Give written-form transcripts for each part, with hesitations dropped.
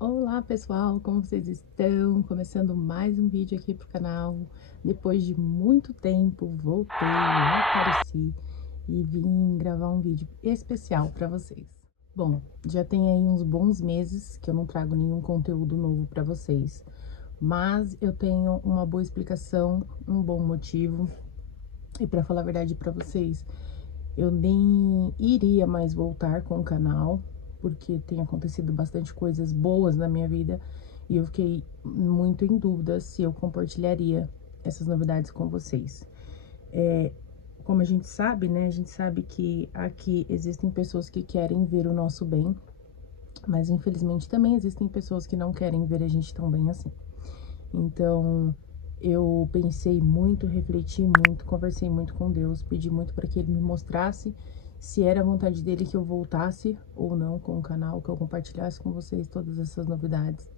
Olá pessoal, como vocês estão? Começando mais um vídeo aqui pro canal. Depois de muito tempo, voltei, apareci e vim gravar um vídeo especial para vocês. Bom, já tem aí uns bons meses que eu não trago nenhum conteúdo novo para vocês, mas eu tenho uma boa explicação, um bom motivo. E para falar a verdade para vocês, eu nem iria mais voltar com o canal, porque tem acontecido bastante coisas boas na minha vida e eu fiquei muito em dúvida se eu compartilharia essas novidades com vocês. Como a gente sabe, né? A gente sabe que aqui existem pessoas que querem ver o nosso bem, mas infelizmente também existem pessoas que não querem ver a gente tão bem assim. Então, eu pensei muito, refleti muito, conversei muito com Deus, pedi muito para que Ele me mostrasse se era a vontade dele que eu voltasse ou não com o canal, que eu compartilhasse com vocês todas essas novidades.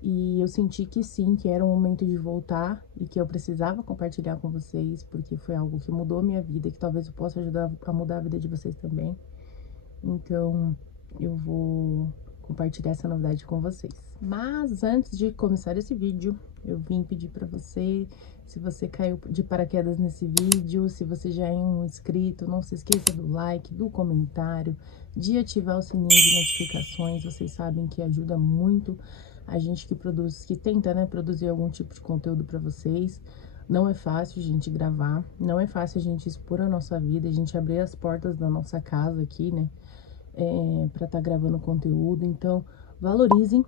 E eu senti que sim, que era o momento de voltar e que eu precisava compartilhar com vocês, porque foi algo que mudou minha vida e que talvez eu possa ajudar a mudar a vida de vocês também. Então, eu vou compartilhar essa novidade com vocês. Mas antes de começar esse vídeo, eu vim pedir para você, se você caiu de paraquedas nesse vídeo, se você já é um inscrito, não se esqueça do like, do comentário, de ativar o sininho de notificações. Vocês sabem que ajuda muito a gente que produz, que tenta, né, produzir algum tipo de conteúdo para vocês. Não é fácil a gente gravar, não é fácil a gente expor a nossa vida, a gente abrir as portas da nossa casa aqui, né? Para estar gravando conteúdo. Então, valorizem,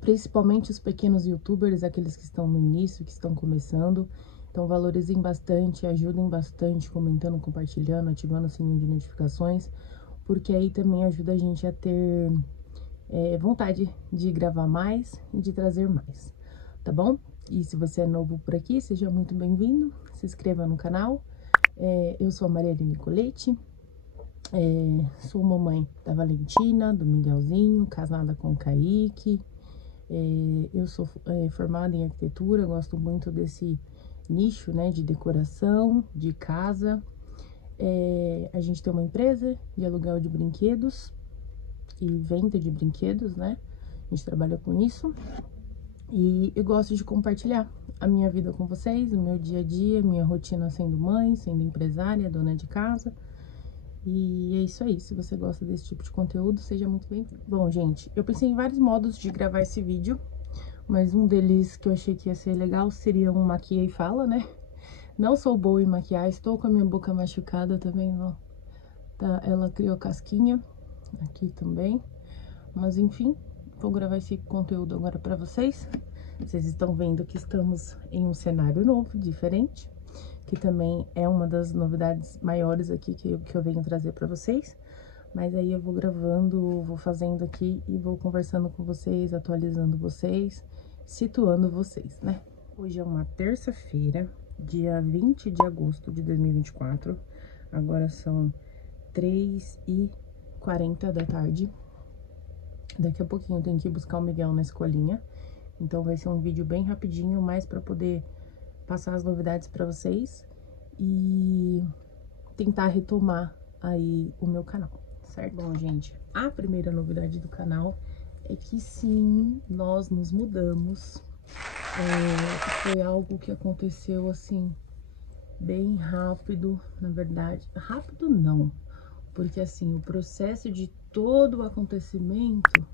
principalmente os pequenos youtubers, aqueles que estão no início, que estão começando. Então, valorizem bastante, ajudem bastante, comentando, compartilhando, ativando o sininho de notificações, porque aí também ajuda a gente a ter vontade de gravar mais e de trazer mais, tá bom? E se você é novo por aqui, seja muito bem-vindo, se inscreva no canal. Eu sou a Marialine Colete, sou mamãe da Valentina, do Miguelzinho, casada com o Kaique. Eu sou formada em arquitetura, gosto muito desse nicho, né, de decoração, de casa. A gente tem uma empresa de aluguel de brinquedos e venda de brinquedos, né? A gente trabalha com isso. E eu gosto de compartilhar a minha vida com vocês, o meu dia a dia, minha rotina sendo mãe, sendo empresária, dona de casa. E é isso aí, se você gosta desse tipo de conteúdo, seja muito bem-vindo. Bom, gente, eu pensei em vários modos de gravar esse vídeo, mas um deles que eu achei que ia ser legal seria um maquia e fala, né? Não sou boa em maquiar, estou com a minha boca machucada, tá vendo? Ó, tá, ela criou casquinha aqui também, mas enfim, vou gravar esse conteúdo agora pra vocês. Vocês estão vendo que estamos em um cenário novo, diferente, que também é uma das novidades maiores aqui que eu venho trazer para vocês. Mas aí eu vou gravando, vou fazendo aqui e vou conversando com vocês, atualizando vocês, situando vocês, né? Hoje é uma terça-feira, dia 20 de agosto de 2024. Agora são 3h40 da tarde. Daqui a pouquinho eu tenho que ir buscar o Miguel na escolinha. Então vai ser um vídeo bem rapidinho, mais para poder passar as novidades para vocês e tentar retomar aí o meu canal, certo? Bom, gente, a primeira novidade do canal é que sim, nós nos mudamos. Foi algo que aconteceu assim, bem rápido, na verdade. Rápido não, porque assim, o processo de todo o acontecimento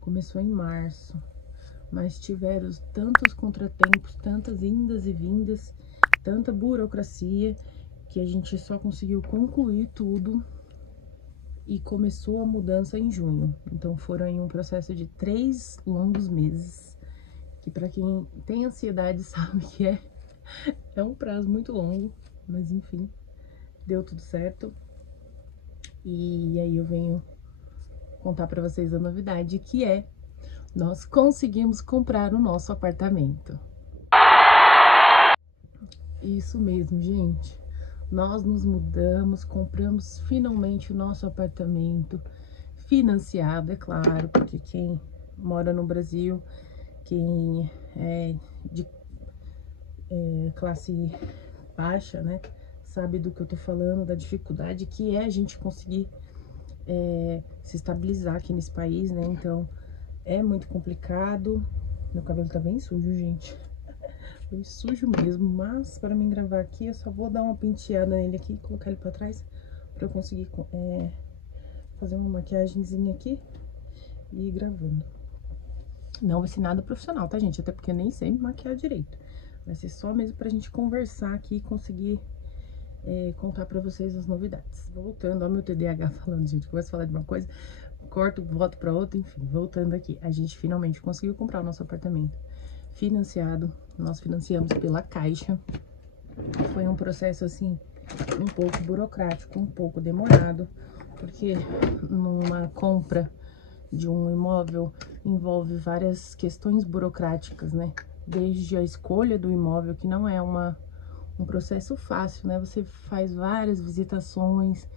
começou em março. Mas tiveram tantos contratempos, tantas indas e vindas, tanta burocracia, que a gente só conseguiu concluir tudo e começou a mudança em junho. Então foram aí um processo de 3 longos meses, que para quem tem ansiedade sabe que é um prazo muito longo, mas enfim, deu tudo certo. E aí eu venho contar para vocês a novidade, que é nós conseguimos comprar o nosso apartamento. Isso mesmo, gente. Nós nos mudamos, compramos finalmente o nosso apartamento, financiado, é claro, porque quem mora no Brasil, quem é de classe baixa, né, sabe do que eu tô falando, da dificuldade que é a gente conseguir se estabilizar aqui nesse país, né? Então, É muito complicado. Meu cabelo tá bem sujo, gente. Bem sujo mesmo, mas para mim gravar aqui, eu só vou dar uma penteada nele aqui, colocar ele pra trás, pra eu conseguir fazer uma maquiagemzinha aqui e ir gravando. Não vai ser nada profissional, tá, gente? Até porque eu nem sei me maquiar direito. Vai ser só mesmo pra gente conversar aqui e conseguir contar pra vocês as novidades. Voltando, ó meu TDAH falando, gente, começa a falar de uma coisa, corto, volto pra outra, enfim, voltando aqui. A gente finalmente conseguiu comprar o nosso apartamento financiado. Nós financiamos pela Caixa. Foi um processo, assim, um pouco burocrático, um pouco demorado, porque numa compra de um imóvel envolve várias questões burocráticas, né? Desde a escolha do imóvel, que não é um processo fácil, né? Você faz várias visitações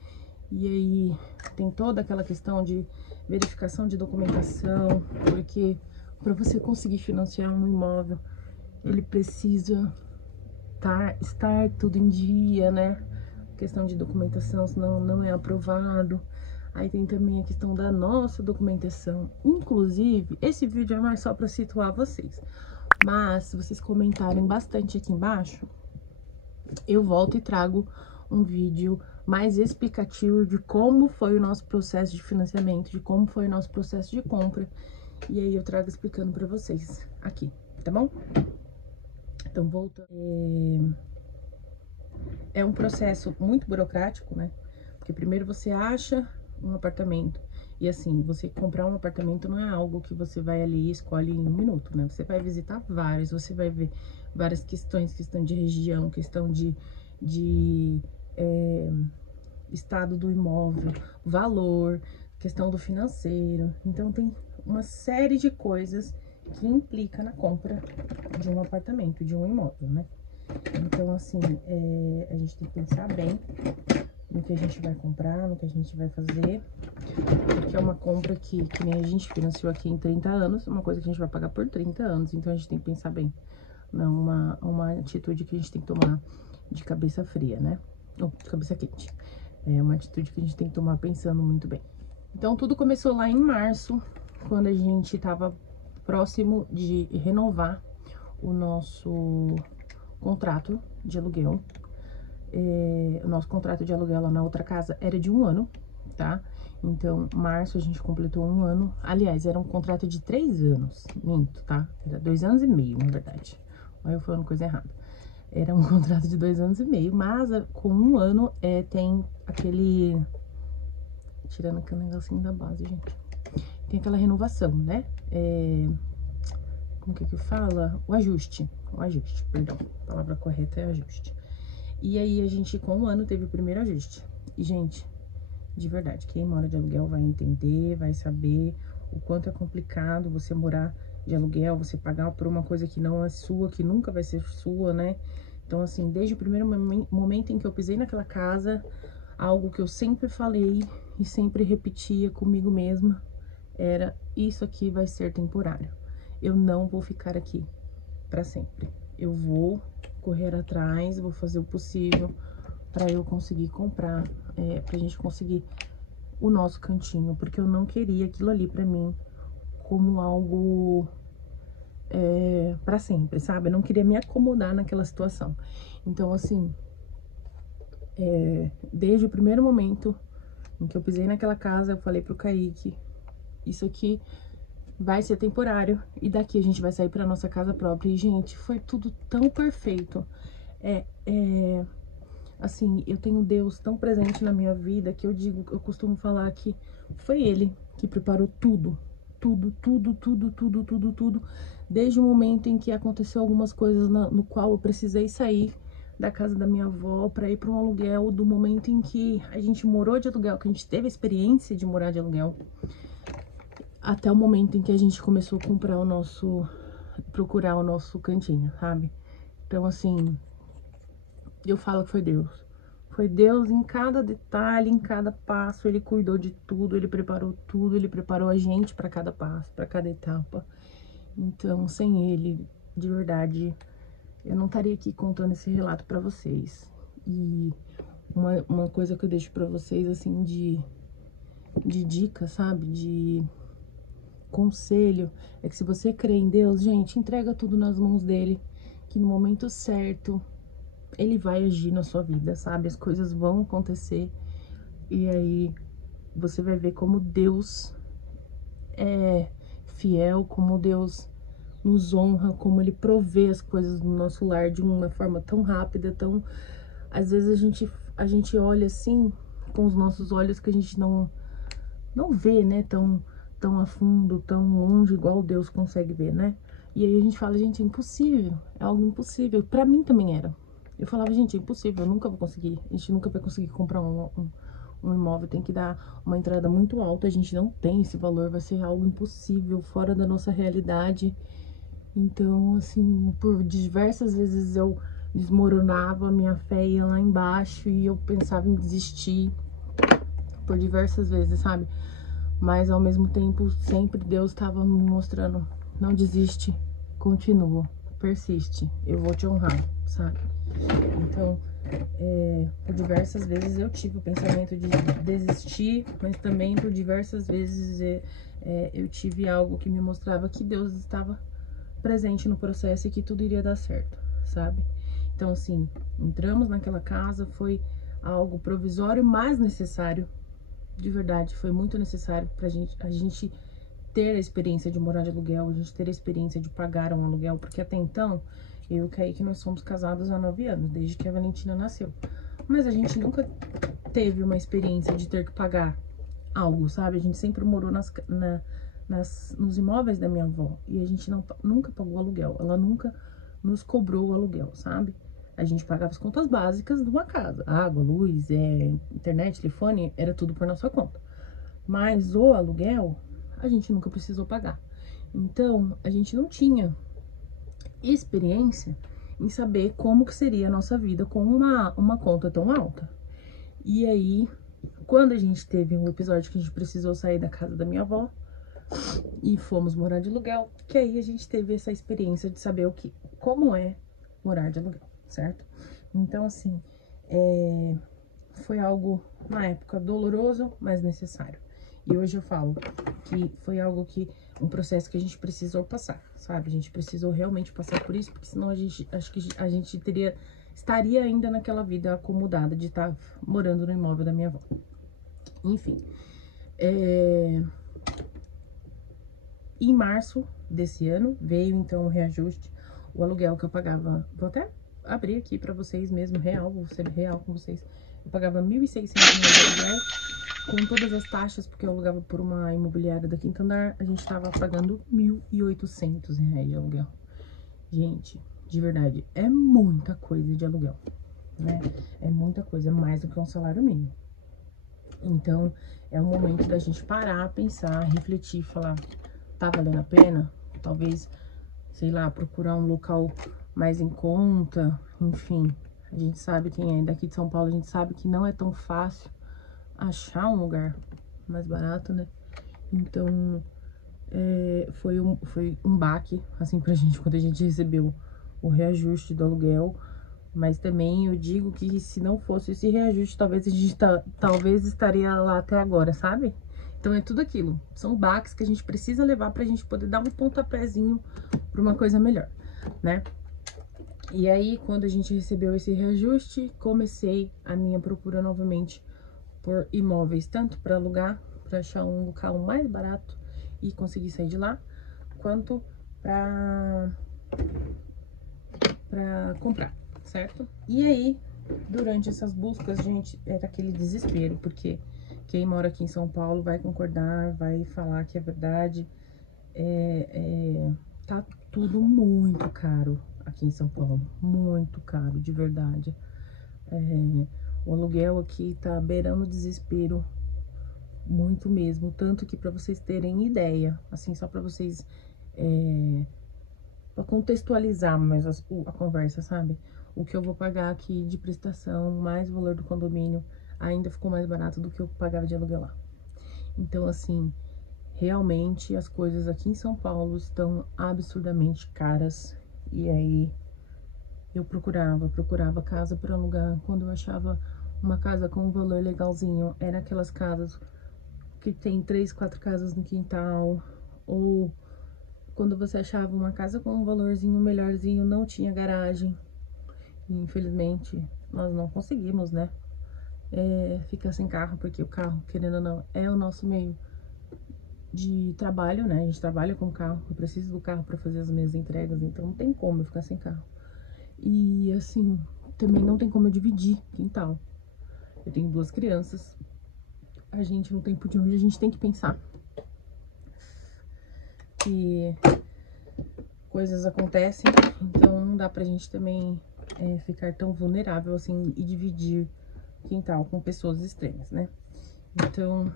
e aí tem toda aquela questão de verificação de documentação, porque para você conseguir financiar um imóvel, ele precisa estar tudo em dia, né? Questão de documentação, senão não é aprovado. Aí tem também a questão da nossa documentação. Inclusive, esse vídeo é mais só para situar vocês. Mas, se vocês comentarem bastante aqui embaixo, eu volto e trago um vídeo mais explicativo de como foi o nosso processo de financiamento, de como foi o nosso processo de compra. E aí eu trago explicando para vocês aqui, tá bom? Então, voltando. É um processo muito burocrático, né? Porque primeiro você acha um apartamento. E assim, você comprar um apartamento não é algo que você vai ali e escolhe em um minuto, né? Você vai visitar vários, você vai ver várias questões, questão de região, questão de estado do imóvel, valor, questão do financeiro. Então, tem uma série de coisas que implica na compra de um apartamento, de um imóvel, né? Então, assim, a gente tem que pensar bem no que a gente vai comprar, no que a gente vai fazer, porque é uma compra que nem a gente financiou aqui em 30 anos, uma coisa que a gente vai pagar por 30 anos, então a gente tem que pensar bem. Não uma atitude que a gente tem que tomar de cabeça fria, né? Ou de cabeça quente. É uma atitude que a gente tem que tomar pensando muito bem. Então, tudo começou lá em março, quando a gente tava próximo de renovar o nosso contrato de aluguel. O nosso contrato de aluguel lá na outra casa era de 1 ano, tá? Então, março a gente completou 1 ano. Aliás, era um contrato de 3 anos, minto, tá? Era 2 anos e meio, na verdade. Olha, eu falando coisa errada. Era um contrato de 2 anos e meio, mas com 1 ano tem aquele... Tirando aquele negocinho da base, gente. Tem aquela renovação, né? Como que fala? O ajuste, perdão. A palavra correta é ajuste. E aí, a gente, com 1 ano, teve o primeiro ajuste. E, gente, de verdade, quem mora de aluguel vai entender, vai saber o quanto é complicado você morar de aluguel, você pagar por uma coisa que não é sua, que nunca vai ser sua, né? Então, assim, desde o primeiro momento em que eu pisei naquela casa, algo que eu sempre falei e sempre repetia comigo mesma era: isso aqui vai ser temporário. Eu não vou ficar aqui para sempre. Eu vou correr atrás, vou fazer o possível para eu conseguir comprar, pra gente conseguir o nosso cantinho, porque eu não queria aquilo ali pra mim como algo pra sempre, sabe? Eu não queria me acomodar naquela situação. Então, assim, desde o primeiro momento em que eu pisei naquela casa, eu falei pro Kaique: isso aqui vai ser temporário e daqui a gente vai sair pra nossa casa própria. E, gente, foi tudo tão perfeito. Assim, eu tenho Deus tão presente na minha vida que eu costumo falar que foi Ele que preparou tudo. Tudo. Desde o momento em que aconteceu algumas coisas no qual eu precisei sair da casa da minha avó para ir para um aluguel, do momento em que a gente morou de aluguel, que a gente teve a experiência de morar de aluguel, até o momento em que a gente começou a procurar o nosso cantinho, sabe? Então, assim, eu falo que foi Deus. Foi Deus em cada detalhe, em cada passo. Ele cuidou de tudo, ele preparou tudo, ele preparou a gente para cada passo, para cada etapa. Então, sem ele, de verdade, eu não estaria aqui contando esse relato para vocês. E uma coisa que eu deixo para vocês, assim, de dica, sabe? conselho é que se você crê em Deus, gente, entrega tudo nas mãos dele, que no momento certo ele vai agir na sua vida, sabe? As coisas vão acontecer e aí você vai ver como Deus é fiel, como Deus nos honra, como ele provê as coisas no nosso lar de uma forma tão rápida, tão... Às vezes a gente olha assim, com os nossos olhos que a gente não vê, né, tão a fundo, tão longe, igual Deus consegue ver, né? E aí a gente fala, gente, é impossível, é algo impossível. Pra mim também era. Eu falava, gente, é impossível, eu nunca vou conseguir, a gente nunca vai conseguir comprar um imóvel, tem que dar uma entrada muito alta, a gente não tem esse valor, vai ser algo impossível, fora da nossa realidade. Então, assim, por diversas vezes eu desmoronava, minha fé ia lá embaixo e eu pensava em desistir por diversas vezes, sabe? Mas ao mesmo tempo, sempre Deus estava me mostrando, não desiste, continua, persiste, eu vou te honrar, sabe? Então, por diversas vezes eu tive o pensamento de desistir, mas também por diversas vezes eu tive algo que me mostrava que Deus estava presente no processo e que tudo iria dar certo, sabe? Então, assim, entramos naquela casa, foi algo provisório, mas necessário, de verdade, foi muito necessário pra gente, a gente ter a experiência de morar de aluguel, a gente ter a experiência de pagar um aluguel, porque até então, eu e o Kaique, nós somos casados há 9 anos, desde que a Valentina nasceu. Mas a gente nunca teve uma experiência de ter que pagar algo, sabe? A gente sempre morou nos imóveis da minha avó e a gente nunca pagou aluguel, ela nunca nos cobrou o aluguel, sabe? A gente pagava as contas básicas de uma casa, água, luz, internet, telefone, era tudo por nossa conta. Mas o aluguel, a gente nunca precisou pagar. Então, a gente não tinha experiência em saber como que seria a nossa vida com uma conta tão alta. E aí, quando a gente teve um episódio que a gente precisou sair da casa da minha avó e fomos morar de aluguel, que aí a gente teve essa experiência de saber como é morar de aluguel, certo? Então, assim, foi algo, na época, doloroso, mas necessário. E hoje eu falo que foi algo um processo que a gente precisou passar, sabe? A gente precisou realmente passar por isso, porque senão acho que a gente estaria ainda naquela vida acomodada de estar morando no imóvel da minha avó. Enfim, em março desse ano, veio então o reajuste, o aluguel que eu pagava, vou até abrir aqui pra vocês mesmo, real, vou ser real com vocês, eu pagava R$ 1.600 de aluguel, com todas as taxas, porque eu alugava por uma imobiliária da Quinta Andar, a gente tava pagando R$ 1.800 de aluguel. Gente, de verdade, é muita coisa de aluguel, né? É muita coisa, mais do que um salário mínimo. Então, é o momento da gente parar, pensar, refletir, falar, tá valendo a pena? Talvez, sei lá, procurar um local mais em conta, enfim. A gente sabe, quem é daqui de São Paulo, a gente sabe que não é tão fácil achar um lugar mais barato, né? Então, foi um baque, assim, pra gente, quando a gente recebeu o reajuste do aluguel. Mas também eu digo que se não fosse esse reajuste, talvez a gente talvez estaria lá até agora, sabe? Então é tudo aquilo, são baques que a gente precisa levar pra gente poder dar um pontapézinho pra uma coisa melhor, né? E aí, quando a gente recebeu esse reajuste, comecei a minha procura novamente por imóveis, tanto para alugar, para achar um local mais barato e conseguir sair de lá, quanto para comprar, certo? E aí, durante essas buscas, gente, era aquele desespero, porque quem mora aqui em São Paulo vai concordar, vai falar que é verdade. Tá tudo muito caro aqui em São Paulo, muito caro, de verdade. O aluguel aqui tá beirando o desespero, muito mesmo, tanto que pra vocês terem ideia, assim, só pra vocês, pra contextualizar mais a conversa, sabe? O que eu vou pagar aqui de prestação, mais o valor do condomínio, ainda ficou mais barato do que eu pagava de aluguel lá. Então, assim, realmente as coisas aqui em São Paulo estão absurdamente caras. E aí eu procurava casa para alugar. Quando eu achava uma casa com um valor legalzinho, era aquelas casas que tem 3, 4 casas no quintal, ou quando você achava uma casa com um valorzinho melhorzinho, não tinha garagem. E, infelizmente, nós não conseguimos, né? Ficar sem carro, porque o carro, querendo ou não, é o nosso meio de trabalho, né? A gente trabalha com carro, eu preciso do carro para fazer as minhas entregas, então não tem como eu ficar sem carro. E assim, também não tem como eu dividir quintal. Eu tenho 2 crianças, a gente no tempo de hoje a gente tem que pensar que coisas acontecem, então não dá pra gente também ficar tão vulnerável assim e dividir quintal com pessoas extremas, né? Então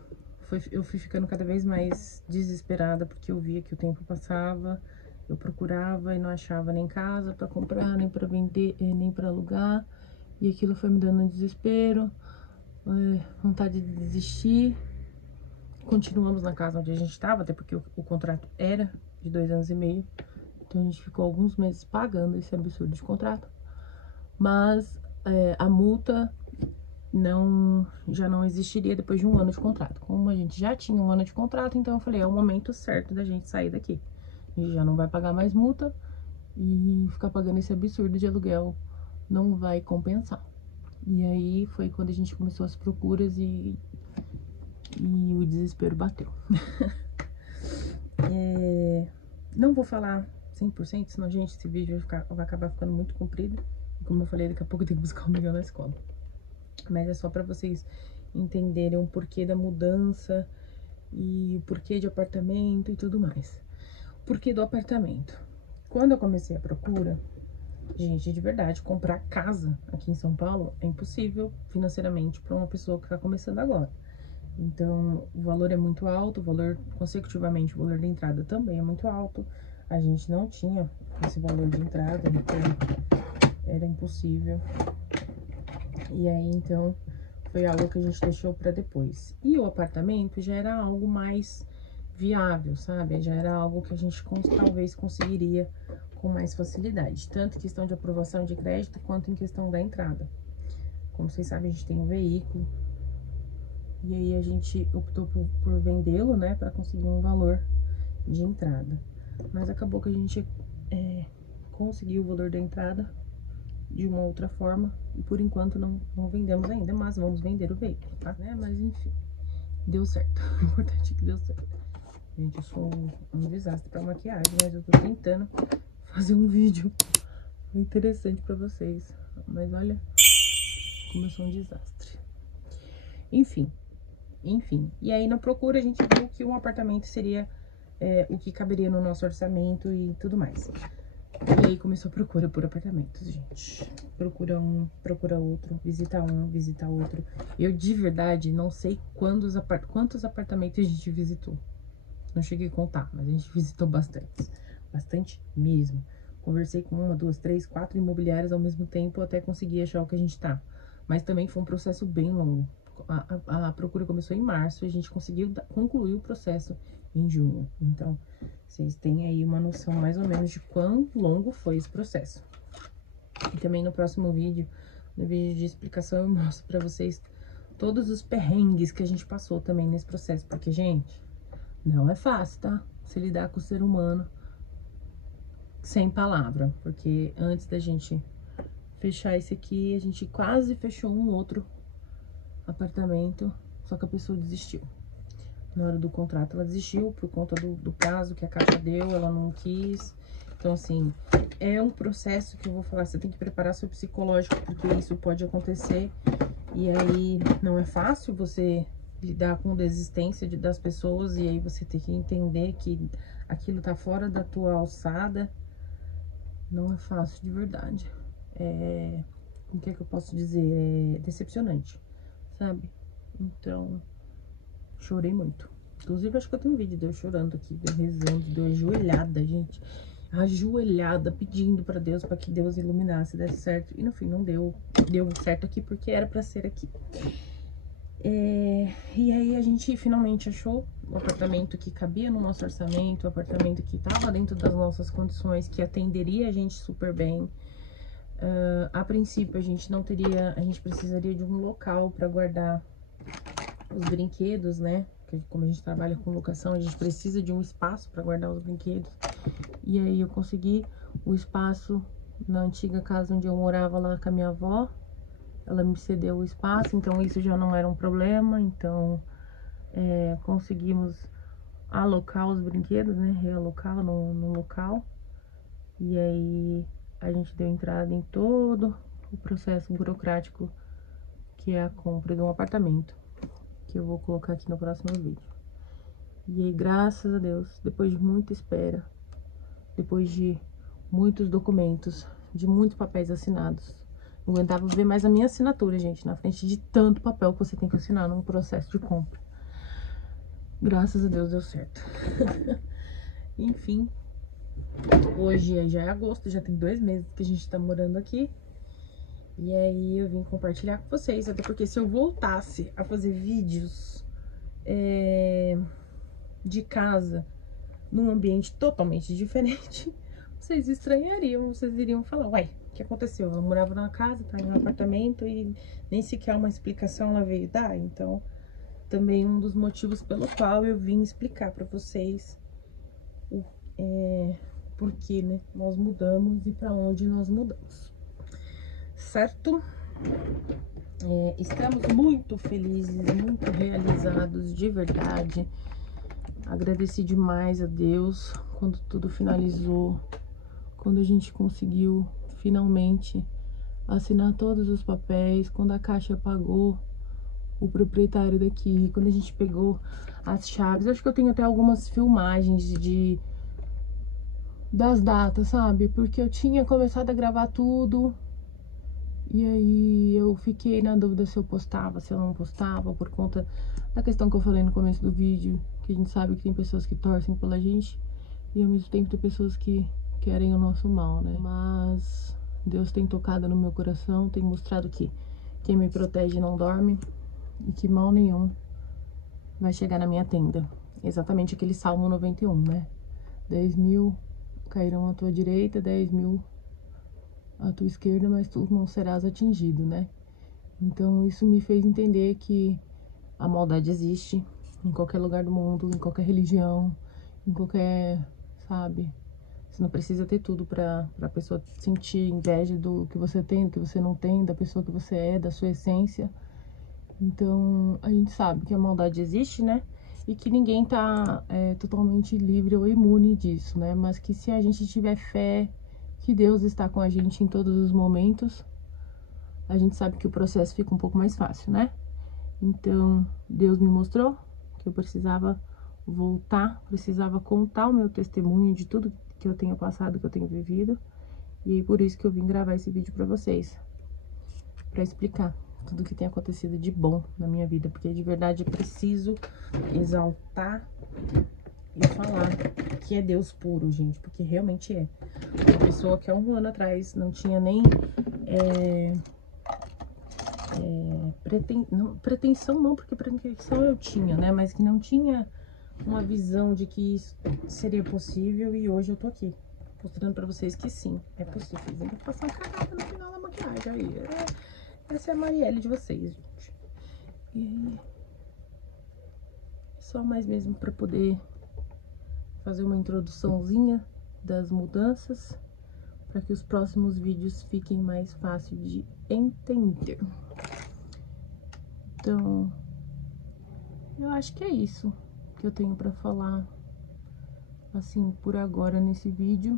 eu fui ficando cada vez mais desesperada, porque eu via que o tempo passava, eu procurava e não achava nem casa para comprar, nem para vender, nem para alugar, e aquilo foi me dando um desespero, vontade de desistir. Continuamos na casa onde a gente estava, até porque o contrato era de 2 anos e meio, então a gente ficou alguns meses pagando esse absurdo de contrato, mas a multa já não existiria depois de 1 ano de contrato. Como a gente já tinha 1 ano de contrato, então eu falei, é o momento certo da gente sair daqui. A gente já não vai pagar mais multa e ficar pagando esse absurdo de aluguel não vai compensar. E aí foi quando a gente começou as procuras e o desespero bateu. Não vou falar 100%, senão, gente, esse vídeo vai acabar ficando muito comprido. E como eu falei, daqui a pouco eu tenho que buscar o Miguel na escola. Mas é só pra vocês entenderem o porquê da mudança e o porquê de apartamento e tudo mais. Porquê do apartamento? Quando eu comecei a procura, gente, de verdade, comprar casa aqui em São Paulo é impossível financeiramente para uma pessoa que tá começando agora. Então, o valor é muito alto, o valor, consecutivamente, o valor da entrada também é muito alto. A gente não tinha esse valor de entrada, então era impossível. E aí, então, foi algo que a gente deixou para depois. E o apartamento já era algo mais viável, sabe? Já era algo que a gente talvez conseguiria com mais facilidade. Tanto em questão de aprovação de crédito, quanto em questão da entrada. Como vocês sabem, a gente tem um veículo. E aí, a gente optou por vendê-lo, né? Para conseguir um valor de entrada. Mas acabou que a gente conseguiu o valor da entrada de uma outra forma, e por enquanto não vendemos ainda, mas vamos vender o veículo, tá? Mas enfim, deu certo. O importante é que deu certo. Gente, eu sou um desastre pra maquiagem, mas eu tô tentando fazer um vídeo interessante pra vocês. Mas olha como eu sou um desastre. Enfim. E aí na procura a gente viu que um apartamento seria o que caberia no nosso orçamento e tudo mais. E aí começou a procura por apartamentos, gente. Procura um, procura outro, visita um, visita outro. Eu, de verdade, não sei quantos apartamentos a gente visitou. Não cheguei a contar, mas a gente visitou bastante. Bastante mesmo. Conversei com 1, 2, 3, 4 imobiliárias ao mesmo tempo até conseguir achar o que a gente tá. Mas também foi um processo bem longo. A procura começou em março e a gente conseguiu concluir o processo em junho. Então, vocês têm aí uma noção mais ou menos de quão longo foi esse processo. E também no próximo vídeo, no vídeo de explicação, eu mostro pra vocês todos os perrengues que a gente passou também nesse processo. Porque, gente, não é fácil, tá? Se lidar com o ser humano sem palavra. Porque antes da gente fechar esse aqui, a gente quase fechou um outro apartamento, só que a pessoa desistiu. Na hora do contrato ela desistiu por conta do prazo que a Caixa deu, ela não quis. Então, assim, é um processo que eu vou falar, você tem que preparar seu psicológico, porque isso pode acontecer. E aí, não é fácil você lidar com desistência das pessoas, e aí você tem que entender que aquilo tá fora da tua alçada. Não é fácil, de verdade. O que é que eu posso dizer? É decepcionante, sabe? Então, chorei muito. Inclusive, acho que eu tenho um vídeo de eu chorando aqui, de eu rezando, de eu ajoelhada, gente. Ajoelhada, pedindo pra Deus, pra que Deus iluminasse, desse certo. E no fim, não deu. Deu certo aqui porque era pra ser aqui. E aí, a gente finalmente achou o apartamento que cabia no nosso orçamento, o apartamento que tava dentro das nossas condições, que atenderia a gente super bem. A princípio, a gente precisaria de um local pra guardar os brinquedos, né? porque como a gente trabalha com locação, a gente precisa de um espaço para guardar os brinquedos. E aí eu consegui o espaço na antiga casa onde eu morava lá com a minha avó. Ela me cedeu o espaço, então isso já não era um problema. Então conseguimos alocar os brinquedos, né? Realocar no local. E aí a gente deu entrada em todo o processo burocrático que é a compra de um apartamento, que eu vou colocar aqui no próximo vídeo. E aí, graças a Deus, depois de muita espera, depois de muitos documentos, de muitos papéis assinados, não aguentava ver mais a minha assinatura, gente, na frente de tanto papel que você tem que assinar num processo de compra. Graças a Deus deu certo. Enfim, hoje já é agosto, já tem 2 meses que a gente tá morando aqui. E aí eu vim compartilhar com vocês, até porque se eu voltasse a fazer vídeos de casa num ambiente totalmente diferente, vocês estranhariam, vocês iriam falar, uai, o que aconteceu? Ela morava numa casa, tá em um apartamento e nem sequer uma explicação ela veio dar. Então, também um dos motivos pelo qual eu vim explicar pra vocês o porquê, né, nós mudamos e pra onde nós mudamos. Certo? Estamos muito felizes, muito realizados, de verdade. Agradeci demais a Deus quando tudo finalizou, quando a gente conseguiu finalmente assinar todos os papéis, quando a Caixa pagou o proprietário daqui, quando a gente pegou as chaves. Acho que eu tenho até algumas filmagens das datas, sabe? Porque eu tinha começado a gravar tudo. E aí eu fiquei na dúvida se eu postava, se eu não postava, por conta da questão que eu falei no começo do vídeo, que a gente sabe que tem pessoas que torcem pela gente e ao mesmo tempo tem pessoas que querem o nosso mal, né? Mas Deus tem tocado no meu coração, tem mostrado que quem me protege não dorme e que mal nenhum vai chegar na minha tenda. Exatamente aquele Salmo 91, né? 10.000 cairão à tua direita, 10.000 à tua esquerda, mas tu não serás atingido, né? Então isso me fez entender que a maldade existe em qualquer lugar do mundo, em qualquer religião, em qualquer, sabe? Você não precisa ter tudo pra pessoa sentir inveja do que você tem, do que você não tem, da pessoa que você é, da sua essência. Então a gente sabe que a maldade existe, né? E que ninguém tá totalmente livre ou imune disso, né? Mas que se a gente tiver fé que Deus está com a gente em todos os momentos, a gente sabe que o processo fica um pouco mais fácil, né? Então, Deus me mostrou que eu precisava voltar, precisava contar o meu testemunho de tudo que eu tenho passado, que eu tenho vivido. E aí, por isso que eu vim gravar esse vídeo pra vocês, pra explicar tudo que tem acontecido de bom na minha vida, porque de verdade eu preciso exaltar e falar que é Deus puro, gente, porque realmente é. Uma pessoa que há 1 ano atrás não tinha nem pretensão não, porque pretensão eu tinha, né, mas que não tinha uma visão de que isso seria possível, e hoje eu tô aqui mostrando pra vocês que sim, é possível. Vou passar uma cagada no final da maquiagem aí. Essa é a Marielle de vocês, gente. E aí, só mais mesmo pra poder fazer uma introduçãozinha das mudanças, para que os próximos vídeos fiquem mais fáceis de entender. Então, eu acho que é isso que eu tenho para falar, assim, por agora nesse vídeo.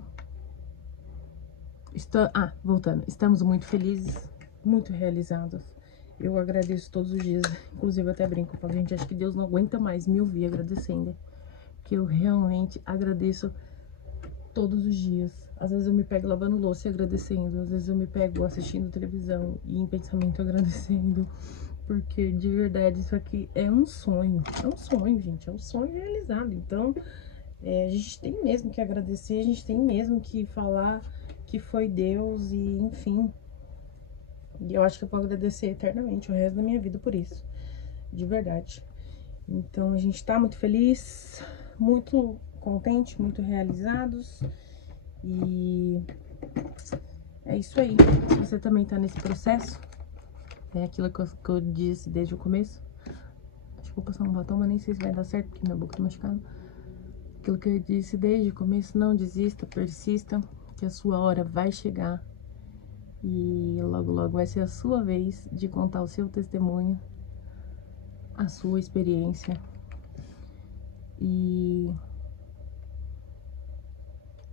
Voltando, estamos muito felizes, muito realizados. Eu agradeço todos os dias, inclusive eu até brinco, falo, gente, acho que Deus não aguenta mais me ouvir agradecendo, que eu realmente agradeço todos os dias. Às vezes eu me pego lavando louça e agradecendo, às vezes eu me pego assistindo televisão e em pensamento agradecendo, porque de verdade isso aqui é um sonho, gente, é um sonho realizado. Então a gente tem mesmo que agradecer, a gente tem mesmo que falar que foi Deus e enfim, e eu acho que eu vou agradecer eternamente o resto da minha vida por isso, de verdade. Então a gente tá muito feliz, muito contente, muito realizados, e é isso aí. Se você também tá nesse processo, é aquilo que eu disse desde o começo, acho vou passar um batom, mas nem sei se vai dar certo, porque minha boca tá machucada. Aquilo que eu disse desde o começo, não desista, persista, que a sua hora vai chegar. E logo, logo vai ser a sua vez de contar o seu testemunho, a sua experiência. E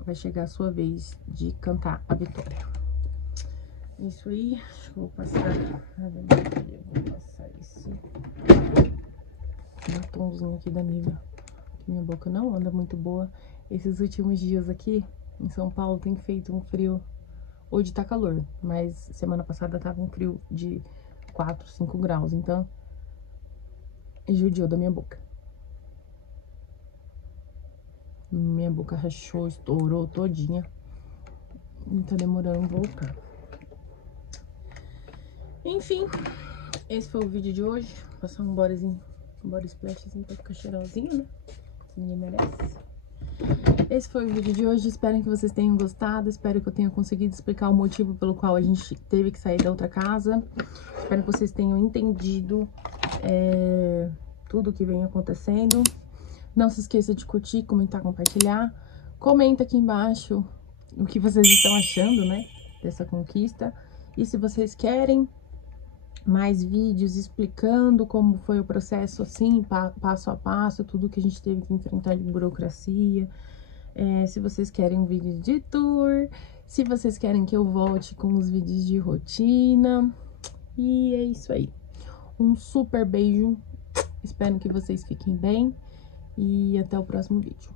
vai chegar a sua vez de cantar a vitória. Isso aí, acho que eu vou passar, vou passar esse batomzinho aqui da Nivea, que minha boca não anda muito boa. Esses últimos dias aqui em São Paulo tem feito um frio, hoje tá calor, mas semana passada tava um frio de 4, 5 graus, então judiou da minha boca. Minha boca rachou, estourou todinha e tá demorando voltar. Enfim, esse foi o vídeo de hoje. Vou passar um bodyzinho, um body splashzinho pra ficar cheirosinho, né? Ninguém merece. Esse foi o vídeo de hoje. Espero que vocês tenham gostado. Espero que eu tenha conseguido explicar o motivo pelo qual a gente teve que sair da outra casa. Espero que vocês tenham entendido tudo que vem acontecendo. Não se esqueça de curtir, comentar, compartilhar. Comenta aqui embaixo o que vocês estão achando, né, dessa conquista. E se vocês querem mais vídeos explicando como foi o processo, assim, passo a passo, tudo que a gente teve que enfrentar de burocracia. Se vocês querem um vídeo de tour, se vocês querem que eu volte com os vídeos de rotina. E é isso aí. Um super beijo. Espero que vocês fiquem bem. E até o próximo vídeo.